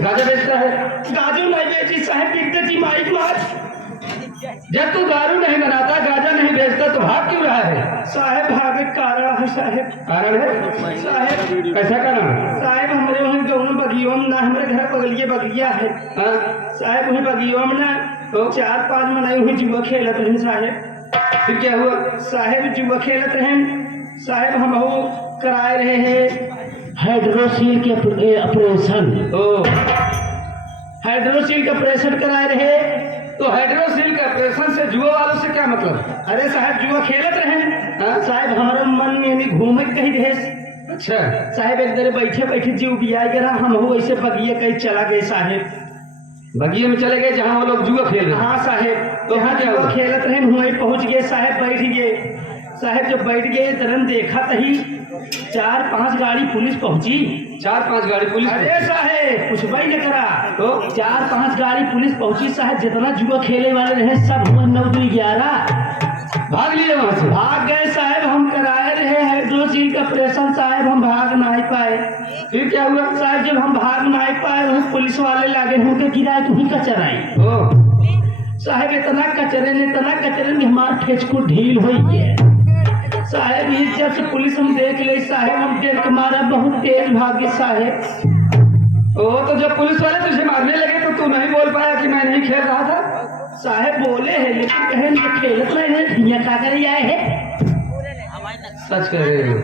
Gaza बेचता है? गाजू नहीं बेची साहब, बिकते जी माइक मार। जब तू दारू नहीं बनाता, गाजा नहीं बेचता, तो भाग क्यों रहा है? साहब भागे कारण है साहब। कारण है? साहब कैसा कारण? साहब हमारे वहाँ गाँव बगियों में ना, हमारे घर बगलिए बगिया है। हाँ? साहब वही बगियों में ना तो 4-5 मनाई हुई जुआ खेलत रहे साहब। फिर क्या हुआ? साहब जुआ खेलत हैं साहब, हम कराए रहे हैं हाइड्रोसील के ऑपरेशन। ओ, हाइड्रोसील का ऑपरेशन कराए रहे। तो हाइड्रोसील के ऑपरेशन से जुआ वालों से क्या मतलब? अरे साहब जुआ खेलत रहे हाँ? साहब, हमारे मन में नहीं घूमे कहीं देश। अच्छा। साहब एक देर बैठे बैठे जीव बिया गिरा, हम वैसे बगिए कहीं चला गए साहब। बगिए में चले गए जहाँ वो लोग जुआ खेल रहे हैं? हाँ साहब, तो यहाँ क्या जुआ हुआ? खेलत रहे, वहीं पहुंच गए साहब, बैठ गए साहब। जब बैठ गए तरन देखा तही 4-5 गाड़ी पुलिस पहुंची। 4-5 गाड़ी पुलिस? अरे साहब कुछ भाई न करा तो 4-5 गाड़ी पुलिस पहुंची साहब। जितना जुआ खेले वाले रहे सब 9-2-11 भाग लिए वहां से? भाग गए साहब। हम कराए रहे हाइड्रोसील का ऑपरेशन साहब, हम भाग नहीं पाए। फिर क्या हुआ? साहब जब हम भाग नहीं पाए, वहीं पुलिस वाले लागे उनके गिराए तो ही कचराई। ओ, साहब इतना कचरे ने हमार ठेच को ढील हो गया साहब। ये जब से पुलिस हम देख ले साहब, हम देख के मारा बहुत तेज भागे साहब। ओ, तो जब पुलिस वाले तुझे मारने लगे तो तू नहीं बोल पाया कि मैं नहीं खेल रहा था? साहब बोले हैं लेकिन कहे तो खेलत रहे का करे आए है। सच कह रहे हो,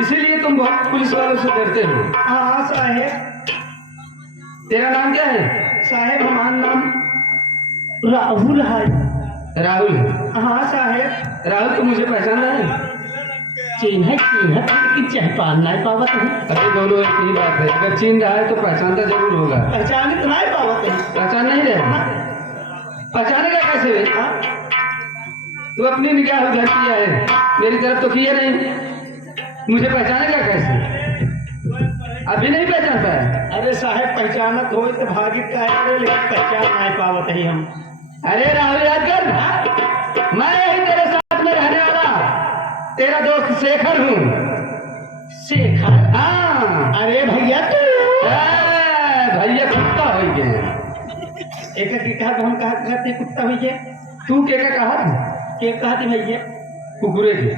इसीलिए तुम बहुत पुलिस वालों से डरते हो। हाँ साहब। तेरा नाम क्या है? साहब हमारा नाम राहुल है। राहुल? हाँ साहब। राहुल तो मुझे पहचान रहा है? चिन्ह लेकिन चाहे पान नहीं पावत है। अरे दोनों एक ही बात है, अगर चिन्ह रहा है तो पहचानता जरूर होगा। पहचान तो नहीं पावत है। पहचान नहीं रहे? पहचानेगा कैसे? हाँ? तू अपनी निगाह उधर किया है, मेरी तरफ तो किया नहीं, मुझे पहचानेगा कैसे? अभी नहीं पहचानता है? अरे साहब पहचानत हो तो भागी का है, लेकिन पहचान नहीं पावत है हम। अरे राहुल याद कर, मैं यही तेरे साथ में रहने वाला तेरा दोस्त शेखर हूँ। शेखर? हाँ। अरे भैया तू भैया कुत्ता हो गए। एक कहा हम कहा कहते कुत्ता भैया। तू क्या कहा था? के कहा थी भैया? कुकुरे की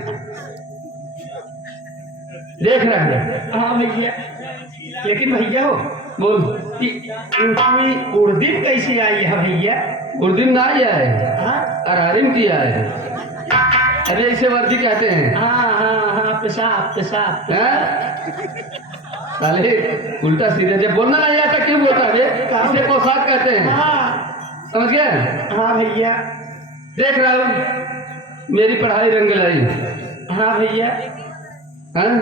देख रहा है। हाँ भैया, लेकिन भैया हो बोल, उर्दीन कैसे आई है भैया? उर्दीन ना आया है, हाँ अरहरिम किया है। अरे इसे वर्दी कहते हैं। हाँ हाँ हाँ, पेशाब पेशाब। साले उल्टा सीधे जब बोलना नहीं आता क्यों बोलता है? इसे पोशाक कहते हैं। हाँ समझ गया? हाँ भैया। देख रहा हूँ मेरी पढ़ाई रंग लाई। हाँ भैया। हाँ?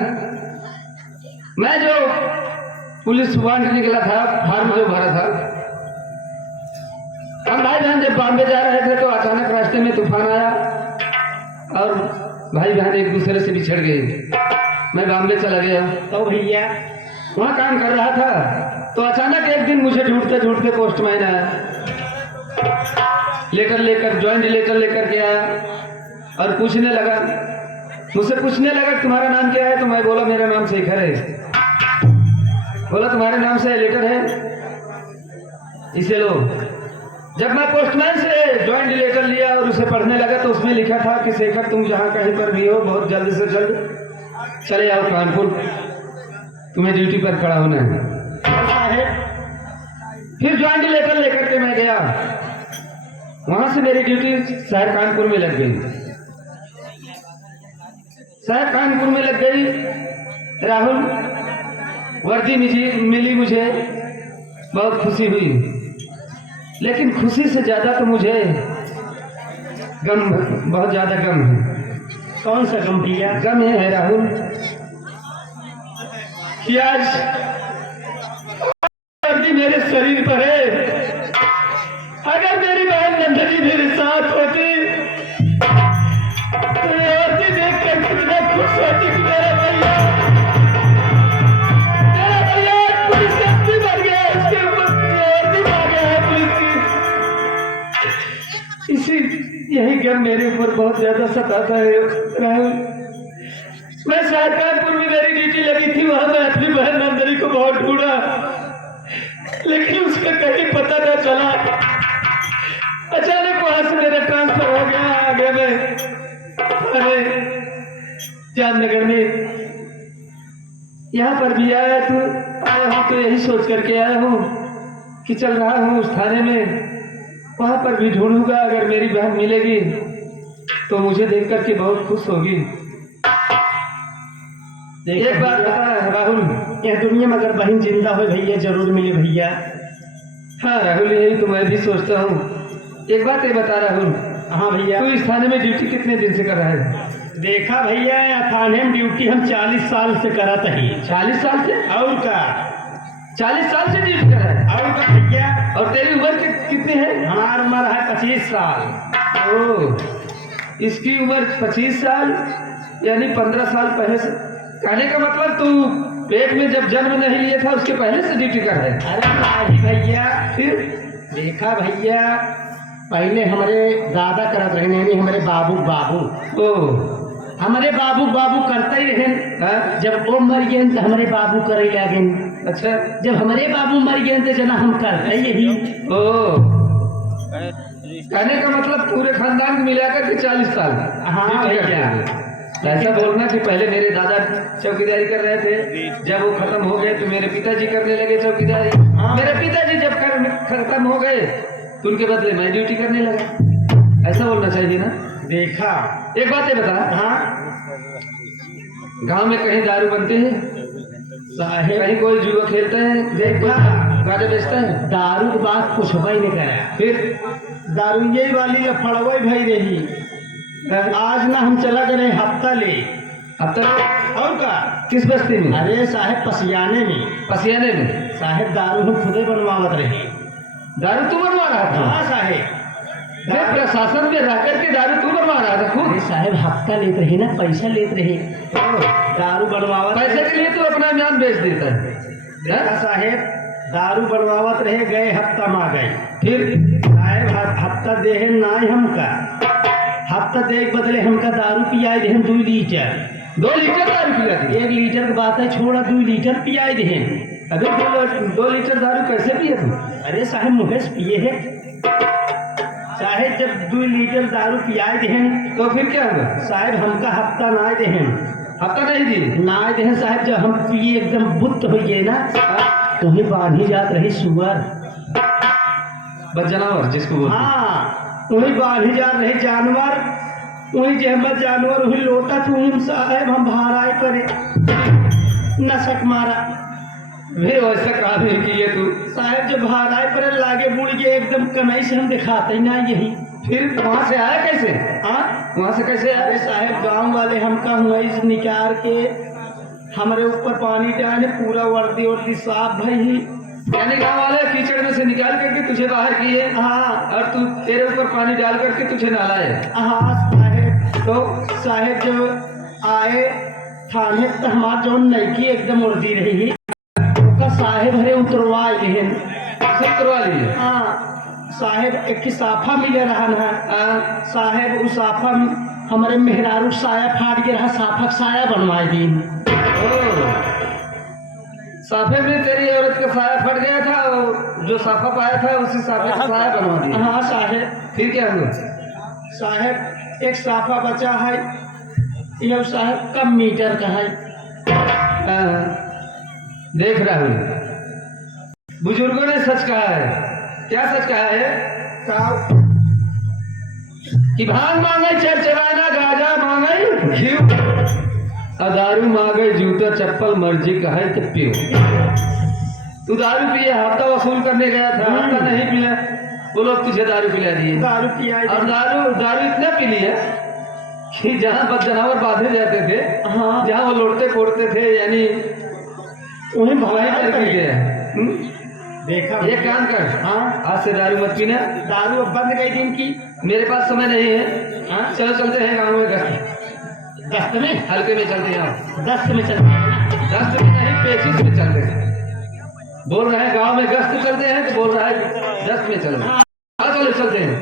मैं जो पुलिस वांट निकला था, फार्म जो भरा था, हम भाई बहन जब बॉम्बे जा रहे थे तो अचानक रास्ते में तूफान आया और भाई बहन एक दूसरे से बिछड़ गए। मैं बॉम्बे चला गया। तो भैया वहाँ काम कर रहा था तो अचानक एक दिन मुझे ढूंढते ढूंढते पोस्टमैन आया, लेटर लेकर, ज्वाइंट लेटर लेकर के आया और पूछने लगा, मुझसे पूछने लगा तुम्हारा नाम क्या है? तो मैं बोला मेरा नाम शेखर है। बोला तुम्हारे नाम से लेटर है, इसे लो। जब मैं पोस्टमैन से ज्वाइंट लेटर लिया और उसे पढ़ने लगा तो उसमें लिखा था कि शेखर तुम जहाँ कहीं पर भी हो बहुत जल्द से जल्द चले आओ कानपुर, तुम्हें ड्यूटी पर खड़ा होना है। फिर ज्वाइंट लेटर लेकर के मैं गया, वहां से मेरी ड्यूटी शहर कानपुर में लग गई। शहर कानपुर में लग गई। राहुल वर्दी मिली मुझे, बहुत खुशी हुई, लेकिन खुशी से ज्यादा तो मुझे गम, बहुत ज्यादा गम है। कौन सा गम भैया? गम ये है राहुल कि आज वर्दी मेरे शरीर पर है। अगर मेरी बहन नंदनी मेरे साथ होती तो ये वर्दी देख कर कितना खुश होती कि मेरा भैया पुलिस कैसे मर गया, इसके ऊपर वर्दी आ गया है पुलिस की। इसी यही गम मेरे ऊपर बहुत ज्यादा सताता है राहुल। मैं शाहजहांपुर में मेरी ड्यूटी लगी थी, वहां मैं अपनी बहन नंदनी को बहुत ढूंढा, लेकिन उसका कहीं पता न चला। अचानक वहां से मेरा ट्रांसफर हो गया, आ गया मैं अरे जामनगर में। यहाँ पर भी आया हूँ तो यही सोच करके आया हूँ कि चल रहा हूँ उस थाने में, वहां पर भी ढूंढूंगा। अगर मेरी बहन मिलेगी तो मुझे देख करके बहुत खुश होगी। एक बात बता राहुल, यह दुनिया में अगर बहन जिंदा हो भैया जरूर मिले भैया। हाँ राहुल, यही तो मैं भी सोचता हूँ। एक बात ये बता राहुल। हाँ भैया। तू इस थाने में ड्यूटी कितने दिन से कर रहा है? देखा भैया, यह थाने में ड्यूटी हम 40 साल से करत ही। 40 साल से? और का 40 साल से ड्यूटी कर रहा है? और का भैया। और तेरी उम्र कितनी है? हमारी उम्र है 25 साल। ओह, इसकी उम्र 25 साल, यानी 15 साल पहले से। कहने का मतलब तू पेट में जब जन्म नहीं लिया था उसके पहले से ड्यूटी कर रहे? अरे नहीं भैया। फिर देखा भैया, पहले हमारे दादा करत रहे, यानी हमारे बाबू। ओ, हमारे बाबू करता ही रहे। जब वो मर गए तो हमारे बाबू करे लगे। अच्छा, जब हमारे बाबू मर गए तो जना हम करते यही। ओ, कहने का मतलब पूरे खानदान को मिलाकर के 40 साल। हाँ भैया। ऐसा बोलना कि पहले मेरे दादा चौकीदारी कर रहे थे, जब वो खत्म हो गए तो मेरे पिताजी करने लगे चौकीदारी। मेरे पिताजी जब खत्म हो गए तो उनके बदले मैं ड्यूटी करने लगा। ऐसा बोलना चाहिए ना। देखा, एक बात है बता। हाँ, गांव में कहीं दारू बनते हैं साहेब, कहीं कोई जुआ खेलता है, देखा गाड़े बेचता है। दारू की बात कुछ ही नहीं करा। फिर दारू यही वाली लफड़वा भाई रही। आज ना हम चला गए हफ्ता ले। और का किस बस्ती में? अरे साहेब पसियाने में साहेब दारू हम खुदे बनवावत रहे। दारू तू बनवा रहा था? हाँ साहेब, प्रशासन में रह करके दारू तू बनवा रहा था खुद? साहेब हफ्ता लेते रहे ना, पैसा लेते रहे। दारू बनवावत, पैसे के लिए तो अपना ईमान बेच देता है। साहेब दारू बनवावत रहे, गए हफ्ता में आ गए। फिर साहेब हफ्ता दे ना हमका, हफ्ता दे बदले हमका दारू पियाई दे 2 लीटर। 2 लीटर दारू पिला दी? 1 लीटर की बात है, छोड़ा 2 लीटर पियाई दे। अबे 2 लीटर दारू कैसे पिए तू? अरे साहेब मुहेश पिए है। साहेब जब 2 लीटर दारू पियाई दे तो फिर क्या हुआ? साहेब हमका हफ्ता ना दे, हफ्ता नहीं दी ना दे साहेब। जब हम पिए एकदम बुत हो गए ना, तो ही बांधी जात रही सुअर, बस जानवर जिसको बोलते। हाँ, वही बांधी जा रहे जानवर, वही जहमत जानवर वही लोटा तुम साहेब हम भाराई करे नशक मारा। फिर वैसा काम नहीं किए तू साहेब, जब भाराई पर लागे बुड़ गए एकदम कनाई से हम दिखाते ना यही। फिर वहां से आया कैसे? हाँ, वहां से कैसे आया? अरे साहेब गांव वाले हमका वही निकाल के हमारे ऊपर पानी डाले, पूरा वर्दी साफ भाई, यानी गाँव वाले कीचड़ में से निकाल करके तुझे बाहर किए। हाँ, और तू तेरे ऊपर पानी डाल करके तुझे नहलाए। हाँ साहेब। तो साहेब जब आए थाने तो हमार जो नईकी एकदम उड़ती रही, तो साहेब हरे उतरवा लिए। हाँ साहेब, एक की साफा मिले रहा ना। साहेब उस साफा हमारे मेहरारू साया फाट के रहा, साफा साया बनवाए दी। साफे में तेरी औरत का साया फट गया था, और जो साफा पाया था उसी साफे का साया बनवा दिया। हाँ साहेब। फिर क्या हुआ? साहेब एक साफा बचा है, यह साहेब कम मीटर का है। देख रहा हूँ बुजुर्गों ने सच कहा है। क्या सच कहा है? कि भांग मांगे चरचराना, गाजा मांगे घी, दारू मांगे जूता चप्पल, मर्जी का है तो पियो। तू दारू पिए, हफ्ता वसूल करने गया था, हफ्ता नहीं पिला, वो लोग तुझे दारू पिला दिए। दारू पिया, और दारू इतना पी लिया कि जहाँ बद जानवर बांधे जाते थे, हाँ, जहाँ वो लौटते फोड़ते थे, यानी उन्हें भगाई कर गया। देखा, ये काम कर। हाँ, आज से दारू मत पीना। दारू अब बंद कई दिन की। मेरे पास समय नहीं है। हाँ, चलो चलते हैं गाँव में। गश्त में, हल्के में चलते हैं। दस्त में चलते हैं? दस्त में नहीं, पेचिश में चलते हैं। बोल रहे हैं गांव में गश्त चलते हैं, तो बोल रहा है दस्त में चलते हैं। हाँ चलो चलते हैं।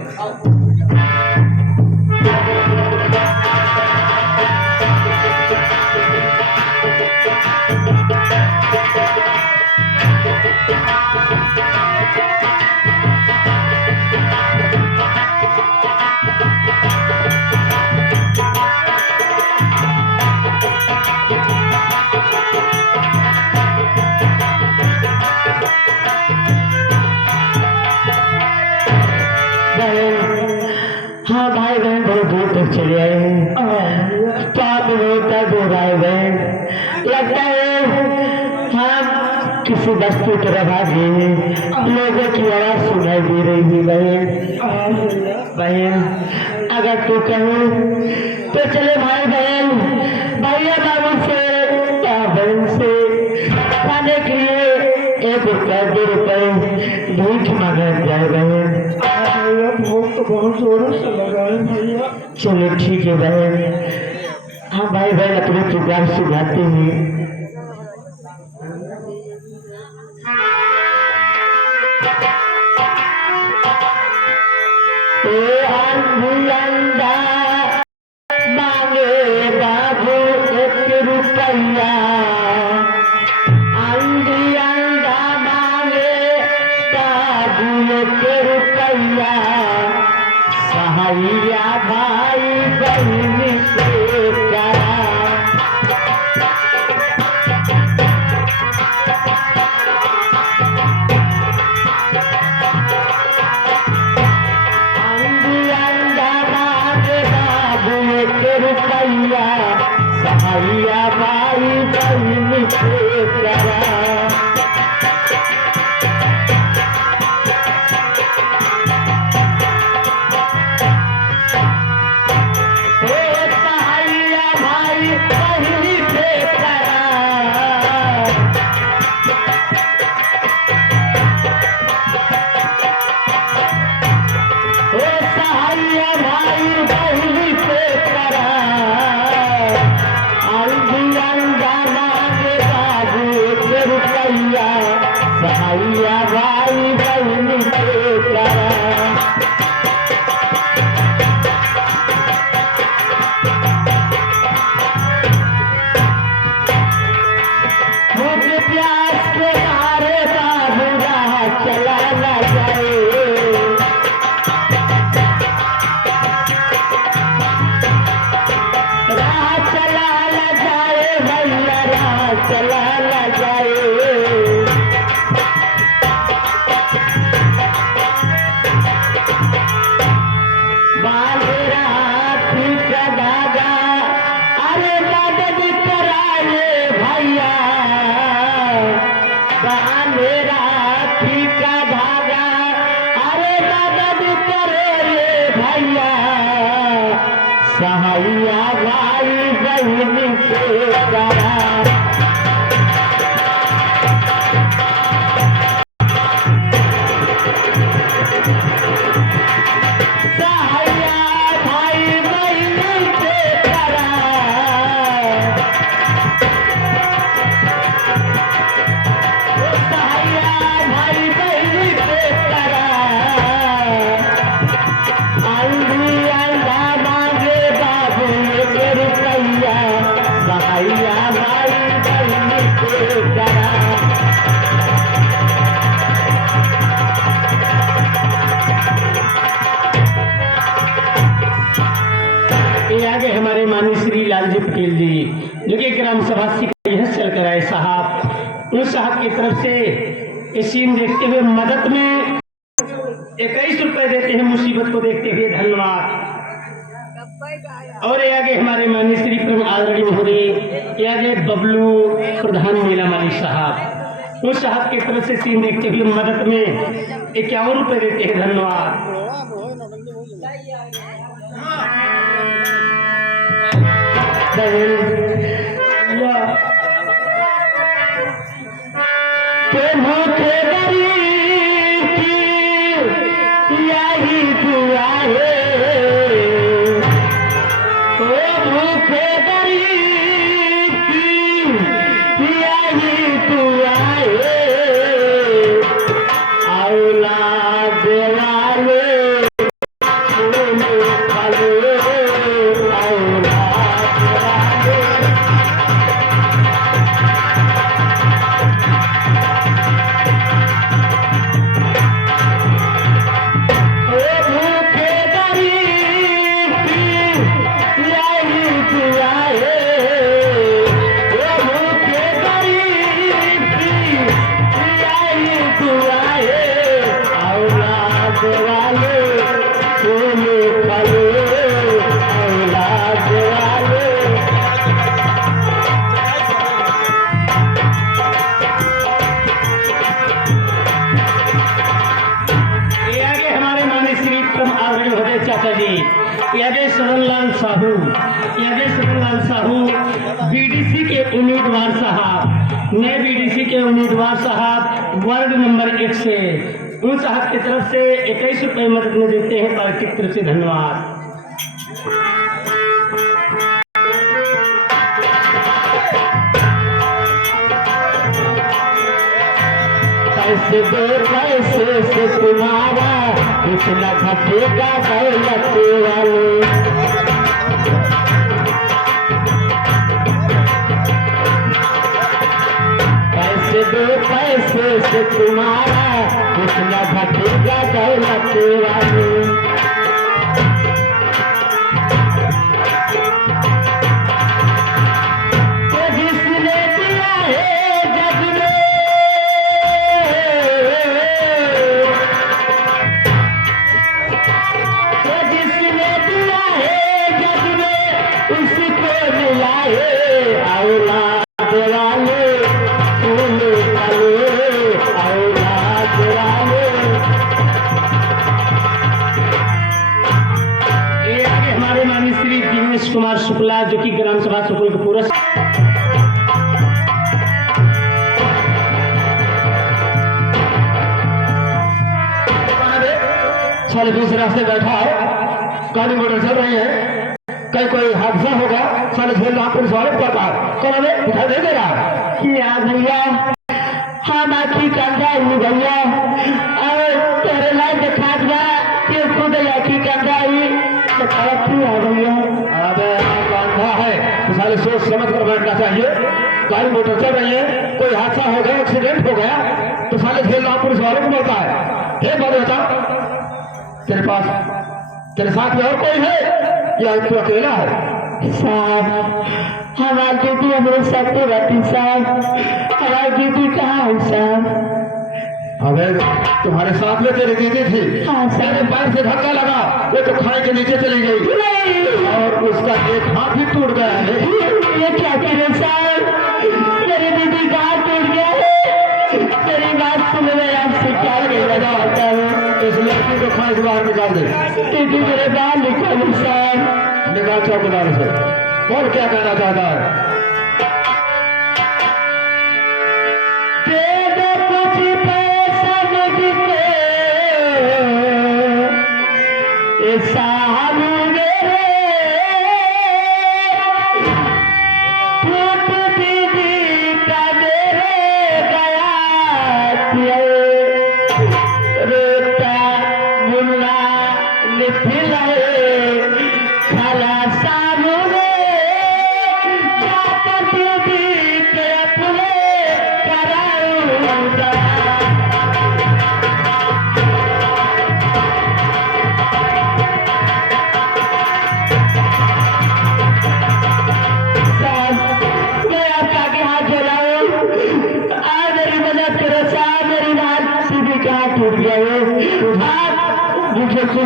हाँ भाई बहन बहुत दूर तक चले आए हैं, तो आप होता दूर आए बहन, लगता है हम किसी बस्ती तरफ आ गए, लोगों की आवाज सुनाई दे रही है बहन। बहन अगर तू कहो तो चले भाई बहन, भैया बाबू से या बहन से खाने के लिए 1 रुपया 2 रुपये भूख मांगा जाए बहन। भूख तो बहुत जोरों से लगा है भैया। चलो ठीक है बहन, हाँ भाई बहन अपने प्रोग्राम सुनाते हैं। अंधा मांगे बाबू 1 रुपया, अंधा मांगे बाबू 1 रुपया, सहाइया भाई बहन से करा। सहाइया भाई बहन से करा। सहाइया भाई बहन से करा। सहाइया भाई बहन से करा। सहाइया भाई बहन से करा। भूख प्यास के मारे बाबू राह चला न जाए, राह चला न जाए भैया, राह चला न जाए। सहाइया भाई बहन से करा। सहाइया भाई बहन से करा। सहाइया भाई बहन से करा। अंधा मांगे बाबू 1 रुपया, सहाइया भाई बहन से करा। आगे हमारे माननीय श्री लालजी पटेल जी जो कि ग्राम सभा यह चल कर आए साहब, उन साहब की तरफ से ये सीन देखते हुए मदद में 21 रुपए देते हैं मुसीबत को देखते हुए, धन्यवाद। और ये आगे हमारे माननीय श्री प्रभु आदरणीय महोदय, ये आगे बबलू प्रधान मीला माली साहब, उस साहब की तरफ से सीन देखते हुए मदद में 51 रुपए देते हैं, धन्यवाद। भूखे गरीब की यही दुआ है, भूखे गरीब की यही दुआ है, औलाद वाले योगेश्वर साहू बीडीसी के उम्मीदवार साहब, नए बीडीसी के उम्मीदवार साहब वार्ड नंबर 1 से उन साहब की तरफ से 21 रुपये मदद में देते हैं। पार्टी की तरफ से धन्यवाद। पैसे दो पैसे से तुम्हारा कुछ न घटेगा दौलत वाले। पैसे दो पैसे से तुम्हारा कुछ न घटेगा दौलत वाले। कुमार शुक्ला जो कि ग्राम सभा सुकुल के पूरा साले दूसरे रास्ते बैठा है, गाड़ी मोटर चल रही है, कहीं कोई हादसा होगा, साले झेल रहा पुलिस वाले पता कौन है दिखाई दे रहा क्या भैया हम आखिर कंधा ही भैया और तेरे लाइन दिखा दिया कि खुद आखिर कंधा ही भैया। अबे अंधा है तो साले सोच समझ कर बैठना चाहिए। गाड़ी मोटर चल रही है, कोई हादसा हो गया, एक्सीडेंट हो गया तो साले झेल रहा पुलिस वालों को बोलता है। एक बात बता, तेरे पास तेरे साथ में और कोई है या तू अकेला है? साहब हमारी दीदी हमारे साथ रहती साहब, हमारी दीदी कहाँ है साहब? अबे तुम्हारे साथ में तेरी दीदी थी, हाँ सर। तेरे पैर से धक्का लगा, वो तो खाई के नीचे चली गई और उसका एक हाथ भी टूट गया है। ये क्या कह रहे साहब? मेरी दीदी का हाथ टूट गया है। मेरी बात सुन रहे आपसे क्या लगा होता है? इस लड़की को खाई से बाहर निकाल दे। दीदी मेरे बाल निकालो साहब। निकाल चौकीदार से। और क्या कहना चाहता है?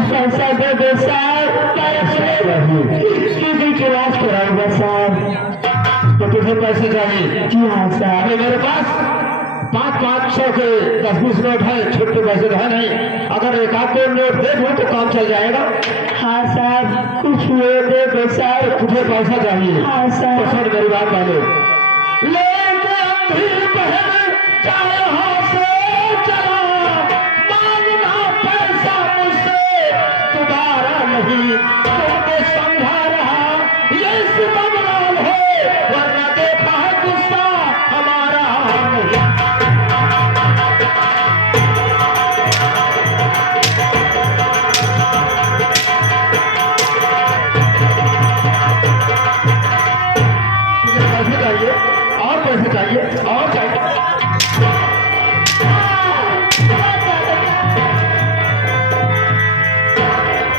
पैसा दे दो साहब, की इलाज कराऊंगा साहब। तो तुझे पैसे चाहिए? जी हाँ साहब। मेरे पास 500 के 10-20 नोट है, छोटे पैसे तो है नहीं। अगर एक आध दो नोट दे दूं तो काम चल जाएगा। हाँ साहब कुछ दे दो साहब। तुझे पैसा चाहिए? हाँ साहब। तो सर मेरी बात मानो, ले बहन चाहे हाथ से चला, मांगना पैसा मुझसे दोबारा नहीं। तुमने समझा रहा ये सुबह है, वरना देखा है गुस्सा हमारा नहीं। पैसे चाहिए और पैसे चाहिए और चाहिए।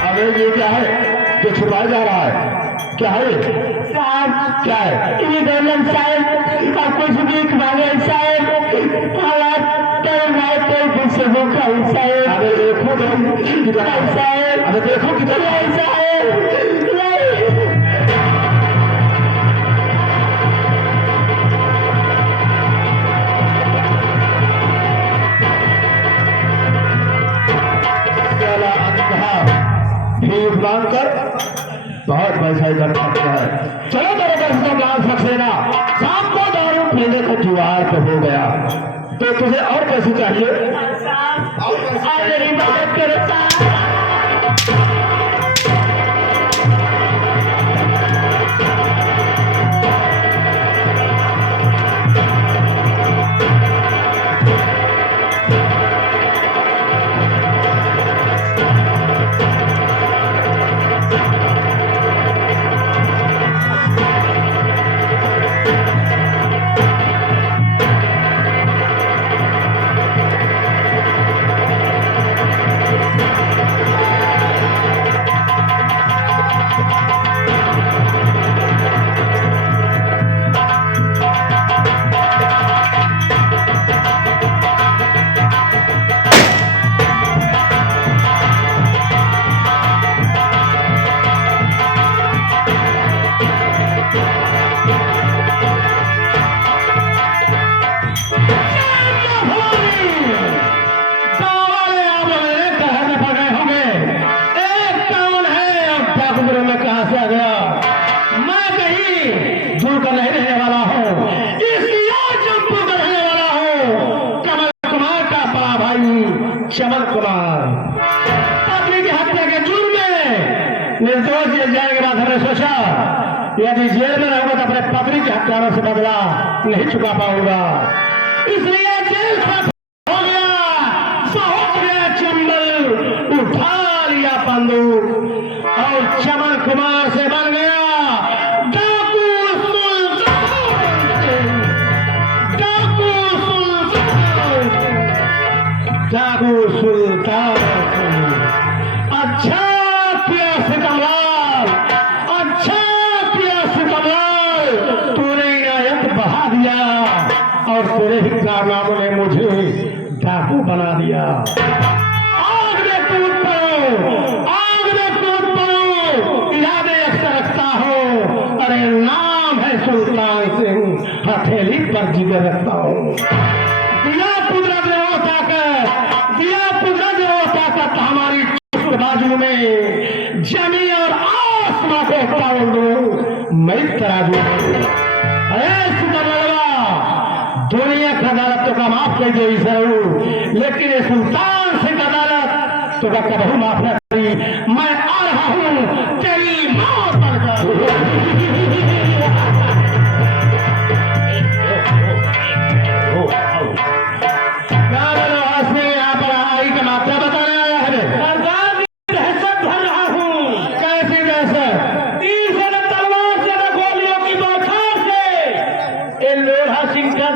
अबे ये क्या है जो छुपाया जा रहा है? क्या है ये? साहब क्या है? ये गवर्नर साहब और कुछ भी मांगे साहब, साहब। अबे देखो किधर साहब। अबे देखो किधर साहब। भीख मांग कर बहुत पैसा इकट्ठा किया है। चलो मेरे पास तो लाल सक्सेना शाम को दारू पीने को जुआर पे हो गया, तो तुझे और पैसे चाहिए? मेरी मदद करो। चमन कुमार पत्नी की हत्या के जुर्म में निर्दोष जेल जाने के बाद हमने सोचा यदि जेल में रहूंगा तो अपने पत्नी की हत्यारों से बदला नहीं चुका पाऊंगा, इसलिए जेल खत्म हो गया, पहुंच गया चंबल, उठा लिया बंदूक और चमन कुमार से बन गया डाकू सुल्तान। डाकू सुल्तान, डाकू सुल्तान। अच्छा किया सिकंदर, अच्छा किया सिकंदर, तूने इनायत बहा दिया और तेरे ही कारनामों ने मुझे डाकू बना दिया। आग में कूद पड़ो, आग में कूद पड़ो, यादें अक्सर रखता हूँ, अरे नाम है सुल्तान सिंह, हथेली पर जिगर रखता हूँ। दिया कुदरत ने वो ताकत, दिया कुदरत ने वो ताकत हमारी चुस्त बाजू में, जमी और आसमां को तोड़ दूं मैं तराजू में। अरे सुल्तान, दुनिया की अदालत तो का माफ कर दे जरूर, लेकिन ये सुल्तान सिंह की अदालत तो का कभी माफ न करी। मैं आ रहा हूँ तेरी मौत बनकर।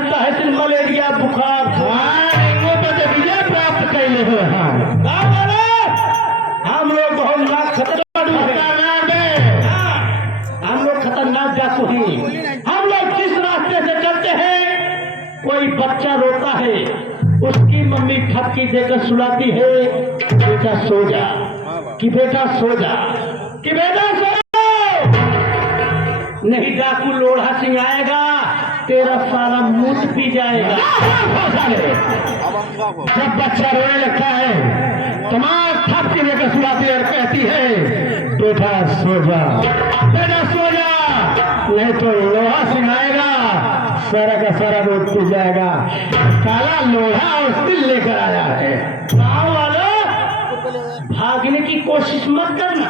तहसील मलेरिया बुखार पर विजय प्राप्त कैले हुए हैं। हम लोग बहुत खतरनाक है, हम लोग खतरनाक जासू हैं। हम लोग जिस रास्ते से चलते हैं, कोई बच्चा रोता है, उसकी मम्मी फटकी देकर सुलाती है, बेटा सो जा, कि बेटा सो जा, कि बेटा सो। नहीं डाकू लोढ़ा सिंह आएगा, तेरा सारा मुंह पी जाएगा। जब बच्चा रोने लगता है, तमाम थपकी लेकर सुलाती है और कहती है बेटा सो जा, बेटा सो जा, नहीं तो लोहा सिंह आएगा, सारा का सारा दूध पी जाएगा। काला लोहा और दिल लेकर आया है। गाँव वालों, भागने की कोशिश मत करना,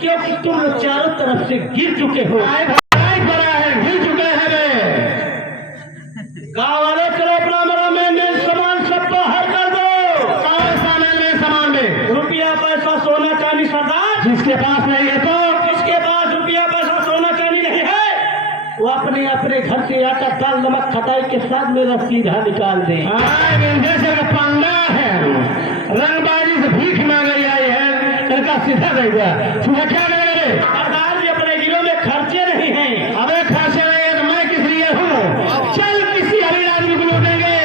क्योंकि तुम लोग चारों तरफ से गिर चुके हो। गिर चुके हैं रे। गाँव वाले चलो अपना मरा में सामान सब बाहर कर दो। सामान में, सामान में रुपया पैसा सोना चांदी सरदार जिसके पास नहीं है, तो जिसके पास रुपया पैसा सोना चांदी नहीं है, वो अपने अपने घर से आटा दाल नमक खटाई के साथ मेरा सीधा निकाल दे। पंडा है, रंगबाजी से भीख मांगी आई है, इनका सीधा रह गया। सुबह क्या करेंगे सरदार जी, अपने जिलों में खर्चे नहीं हैं। अबे खर्चे नहीं है तो मैं किस लिए हूँ? चल किसी अमीर आदमी को लूटेंगे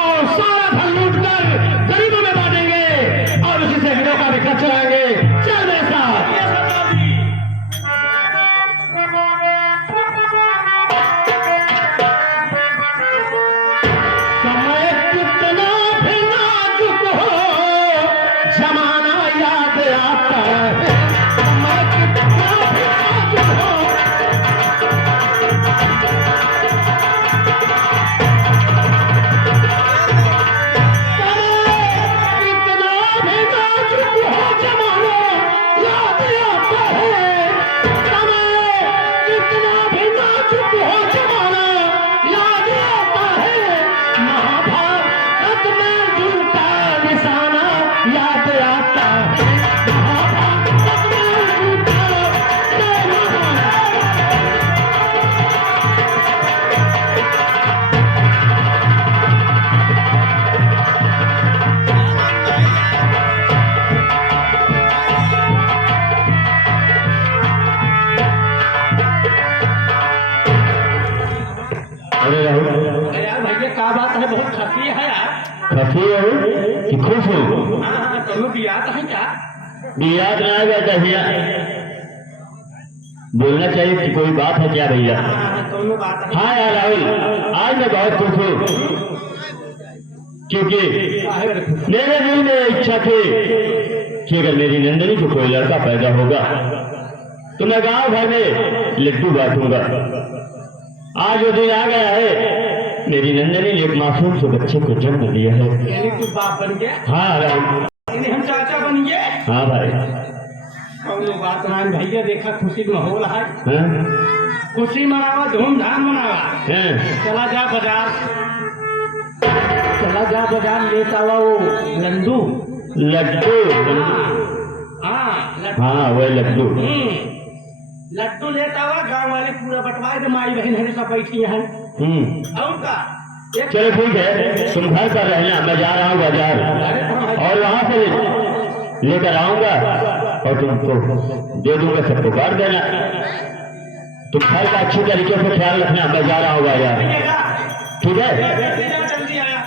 और सारा धन लूट कर गरीबों में बांटेंगे और उसी से गिरोह का भी खर्च चलाएंगे। चल मेरे साथ। समय कितना भी नाजुक हो, जमाना याद आता है। समय कितना हो कि खुश हो? दोनों भी याद है क्या? याद ना आएगा तो भैया बोलना चाहिए कि कोई बात है क्या भैया? दोनों बात है। हाँ यार राहुल, आज मैं बहुत खुश हूँ क्योंकि मेरे दिल में इच्छा थी कि अगर मेरी नंदनी को कोई लड़का पैदा होगा तो मैं गांव भर में लड्डू बांटूंगा। आज वो दिन आ गया है, मेरी नंदनी ने एक मासूम से बच्चे को जन्म दिया है। यानी तू बाप बन गया? हाँ राहुल। यानी हम चाचा बन गए? हाँ भाई। कौनो बात ना भैया, देखा खुशी का माहौल है, हाँ? खुशी मनावा, धूमधाम मनावा। हाँ? चला जा बाजार, चला जा बाजार, लेता हुआ वो लड्डू। लड्डू? हाँ हाँ वही लड्डू। लड्डू लेता हुआ, गांव वाले पूरा बंटवाए, तो माई बहन है सब बैठी है। और का चलो ठीक है, तुम घर पर रहना, मैं जा रहा हूँ बाजार और वहां से लेकर आऊंगा और तुमको दे दूंगा, सबको बांट देना। तुम घर का अच्छी तरीके से ख्याल रखना, मैं जा रहा हूँ बाजार। ठीक है? जल्दी आया।